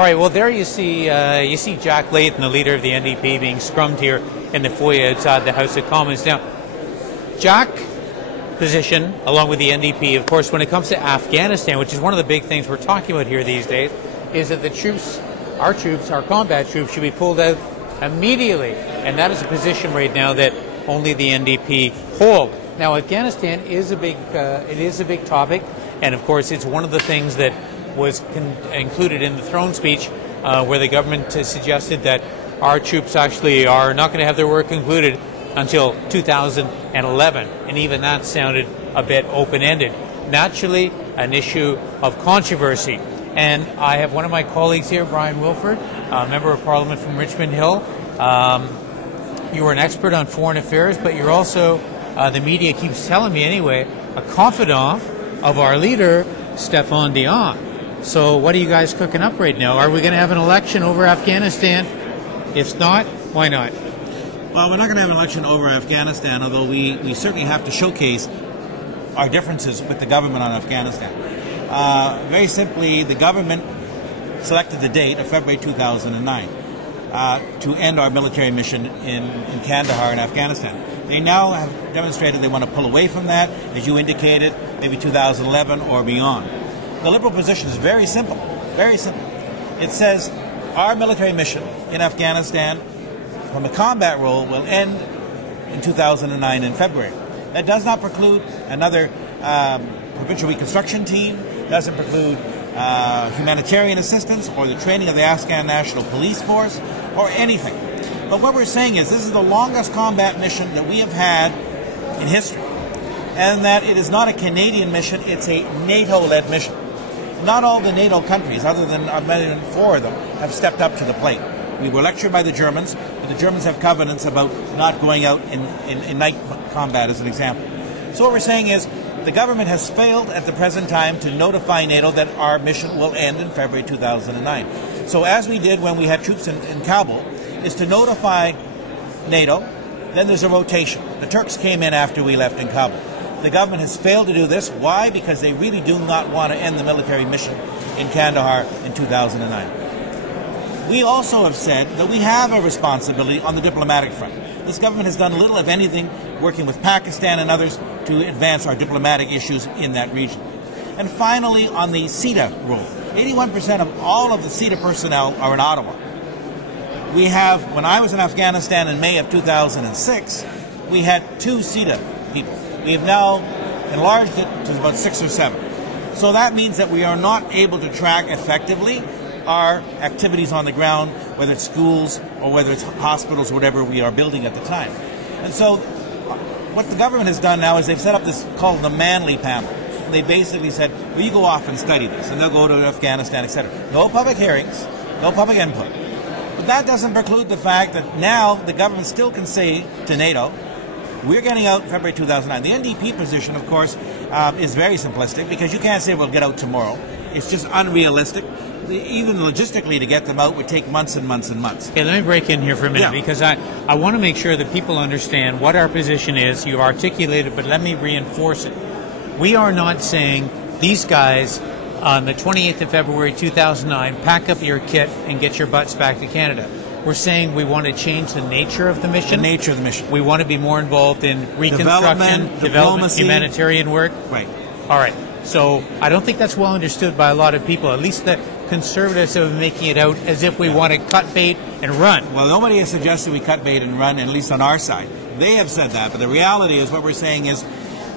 All right, well, there you see Jack Layton, the leader of the NDP, being scrummed here in the foyer outside the House of Commons. Now, Jack's position, along with the NDP, of course, when it comes to Afghanistan, which is one of the big things we're talking about here these days, is that the troops, our combat troops, should be pulled out immediately. And that is a position right now that only the NDP hold. Now, Afghanistan is a big topic, and of course, it's one of the things that was included in the throne speech, where the government suggested that our troops actually are not going to have their work concluded until 2011, and even that sounded a bit open-ended. Naturally, an issue of controversy. And I have one of my colleagues here, Byron Wilfert, a member of Parliament from Richmond Hill. You are an expert on foreign affairs, but you're also, the media keeps telling me anyway, a confidant of our leader, Stéphane Dion. So what are you guys cooking up right now? Are we going to have an election over Afghanistan? If not, why not? Well, we're not going to have an election over Afghanistan, although we certainly have to showcase our differences with the government on Afghanistan. Very simply, the government selected the date of February 2009 to end our military mission in Kandahar in Afghanistan. They now have demonstrated they want to pull away from that, as you indicated, maybe 2011 or beyond. The Liberal position is very simple, very simple. It says our military mission in Afghanistan from a combat role will end in 2009 in February. That does not preclude another provincial reconstruction team, doesn't preclude humanitarian assistance or the training of the Afghan National Police Force or anything. But what we're saying is this is the longest combat mission that we have had in history, and that it is not a Canadian mission, it's a NATO-led mission. Not all the NATO countries, other than 4 of them, have stepped up to the plate. We were lectured by the Germans, but the Germans have covenants about not going out in night combat, as an example. So what we're saying is the government has failed at the present time to notify NATO that our mission will end in February 2009. So as we did when we had troops in Kabul, is to notify NATO, then there's a rotation. The Turks came in after we left in Kabul. The government has failed to do this. Why? Because they really do not want to end the military mission in Kandahar in 2009. We also have said that we have a responsibility on the diplomatic front. This government has done little, if anything, working with Pakistan and others to advance our diplomatic issues in that region. And finally, on the CETA role, 81% of all of the CETA personnel are in Ottawa. We have, when I was in Afghanistan in May of 2006, we had 2 CETA people. We have now enlarged it to about 6 or 7. So that means that we are not able to track effectively our activities on the ground, whether it's schools or whether it's hospitals, whatever we are building at the time. And so what the government has done now is they've set up this called the Manley panel. They basically said, well, you go off and study this, and they'll go to Afghanistan, etc. No public hearings, no public input. But that doesn't preclude the fact that now the government still can say to NATO, we're getting out February 2009. The NDP position, of course, is very simplistic because you can't say we'll get out tomorrow. It's just unrealistic. Even logistically, to get them out would take months and months and months. Okay, let me break in here for a minute because I want to make sure that people understand what our position is. You've articulated, but let me reinforce it. We are not saying these guys on the 28th of February 2009, pack up your kit and get your butts back to Canada. We're saying we want to change the nature of the mission. The nature of the mission. We want to be more involved in reconstruction, development, humanitarian work. Right. All right. So I don't think that's well understood by a lot of people. At least the Conservatives have been making it out as if we want to cut bait and run. Well, nobody has suggested we cut bait and run, at least on our side. They have said that, but the reality is what we're saying is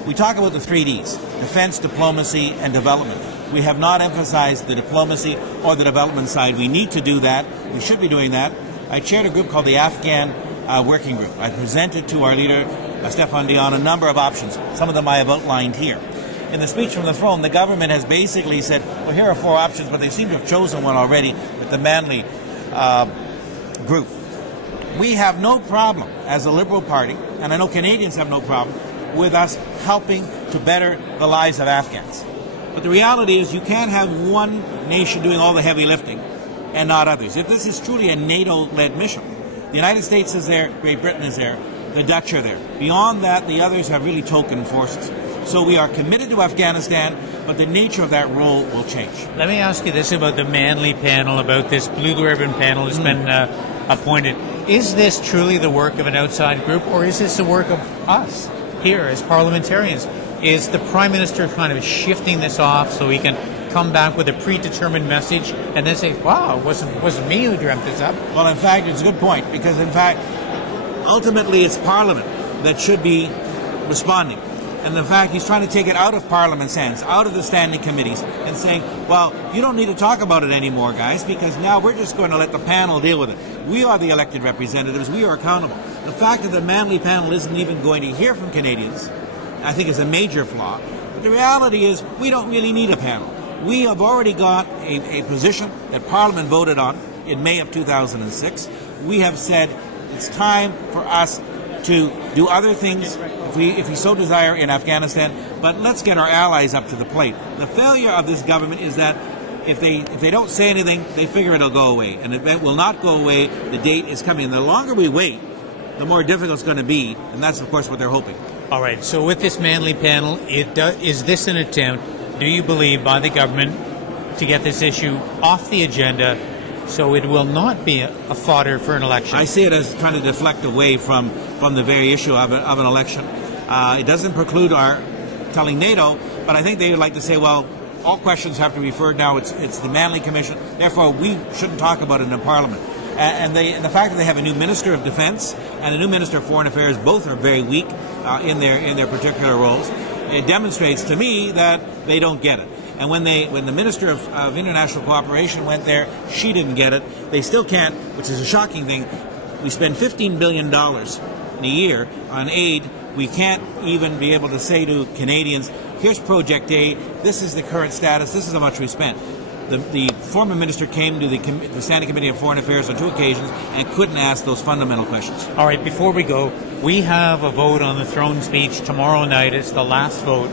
we talk about the 3 Ds, defense, diplomacy, and development. We have not emphasized the diplomacy or the development side. We need to do that. We should be doing that. I chaired a group called the Afghan Working Group. I presented to our leader, Stéphane Dion, a number of options. Some of them I have outlined here. In the speech from the throne, the government has basically said, well, here are 4 options, but they seem to have chosen one already with the Manley group. We have no problem as a Liberal Party, and I know Canadians have no problem, with us helping to better the lives of Afghans. But the reality is you can't have one nation doing all the heavy lifting and not others. If this is truly a NATO-led mission, the United States is there, Great Britain is there, the Dutch are there. Beyond that, the others have really token forces. So we are committed to Afghanistan, but the nature of that role will change. Let me ask you this about the Manley panel, about this blue ribbon panel that's been appointed. Is this truly the work of an outside group, or is this the work of us here as parliamentarians? Is the Prime Minister kind of shifting this off so he can come back with a predetermined message and then say, wow, it wasn't me who dreamt this up? Well, in fact, it's a good point, because in fact, ultimately it's Parliament that should be responding. And in fact, he's trying to take it out of Parliament's hands, out of the standing committees, and saying, well, you don't need to talk about it anymore, guys, because now we're just going to let the panel deal with it. We are the elected representatives. We are accountable. The fact that the Manley panel isn't even going to hear from Canadians, I think, is a major flaw. But the reality is, we don't really need a panel. We have already got a position that Parliament voted on in May of 2006. We have said it's time for us to do other things, if we so desire, in Afghanistan, but let's get our allies up to the plate. The failure of this government is that if they don't say anything, they figure it'll go away. And it will not go away. The date is coming. And the longer we wait, the more difficult it's going to be. And that's, of course, what they're hoping. All right. So with this Manley panel, is this an attempt, do you believe, by the government to get this issue off the agenda so it will not be a fodder for an election? I see it as trying to deflect away from the very issue of an election. It doesn't preclude our telling NATO, but I think they would like to say, well, all questions have to be referred now. It's the Manley Commission. Therefore, we shouldn't talk about it in Parliament. And the fact that they have a new Minister of Defence and a new Minister of Foreign Affairs, both are very weak in their particular roles. It demonstrates to me that they don't get it. And when the Minister of International Cooperation went there, she didn't get it. They still can't, which is a shocking thing. We spend $15 billion in a year on aid. We can't even be able to say to Canadians, here's Project A, this is the current status, this is how much we spent. The former minister came to the Standing Committee of Foreign Affairs on 2 occasions and couldn't ask those fundamental questions. All right, before we go, we have a vote on the throne speech tomorrow night. It's the last vote.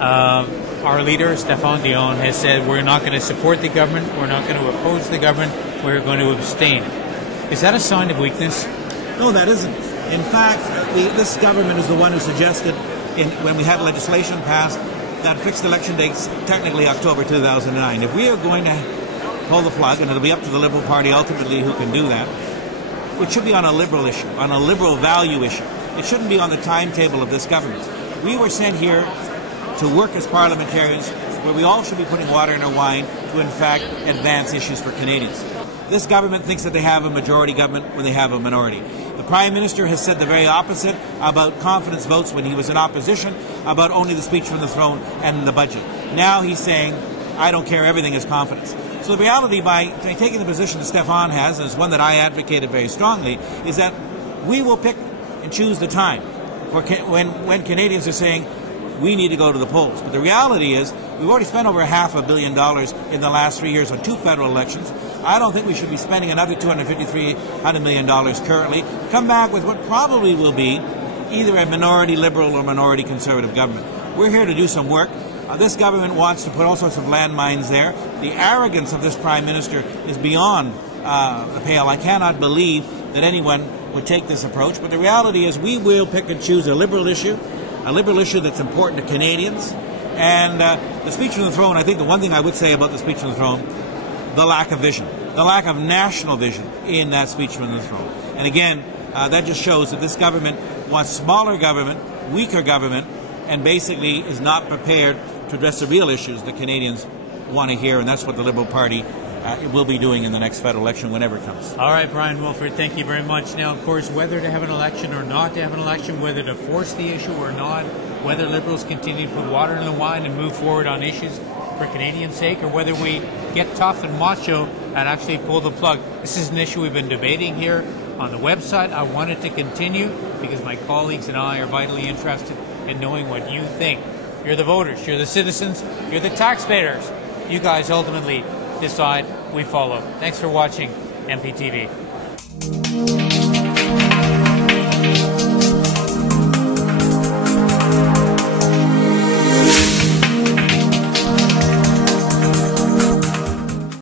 Our leader, Stéphane Dion, has said we're not going to support the government, we're not going to oppose the government, we're going to abstain. Is that a sign of weakness? No, that isn't. In fact, this government is the one who suggested, when we had legislation passed, that fixed election dates, technically October 2009. If we are going to pull the plug, and it'll be up to the Liberal Party ultimately who can do that, it should be on a liberal issue, on a liberal value issue. It shouldn't be on the timetable of this government. We were sent here to work as parliamentarians, where we all should be putting water in our wine to, in fact, advance issues for Canadians. This government thinks that they have a majority government when they have a minority. The Prime Minister has said the very opposite about confidence votes when he was in opposition, about only the speech from the throne and the budget. Now he's saying, I don't care, everything is confidence. So the reality, by taking the position that Stéphane has, and it's one that I advocated very strongly, is that we will pick and choose the time when Canadians are saying, we need to go to the polls. But the reality is, we've already spent over $500 million in the last 3 years on 2 federal elections. I don't think we should be spending another $250–300 million currently. Come back with what probably will be either a minority liberal or minority conservative government. We're here to do some work. This government wants to put all sorts of landmines there. The arrogance of this Prime Minister is beyond the pale. I cannot believe that anyone would take this approach. But the reality is, we will pick and choose a liberal issue that's important to Canadians. And the speech from the throne, I think the one thing I would say about the speech from the throne, the lack of vision, the lack of national vision in that speech from the throne. And again, that just shows that this government wants smaller government, weaker government, and basically is not prepared to address the real issues that Canadians want to hear, and that's what the Liberal Party will be doing in the next federal election, whenever it comes. All right, Byron Wilfert, thank you very much. Now, of course, whether to have an election or not to have an election, whether to force the issue or not, whether Liberals continue to put water in the wine and move forward on issues for Canadians' sake, or whether we get tough and macho and actually pull the plug. This is an issue we've been debating here on the website. I want it to continue because my colleagues and I are vitally interested in knowing what you think. You're the voters, you're the citizens, you're the taxpayers. You guys ultimately decide, we follow. Thanks for watching MPtv.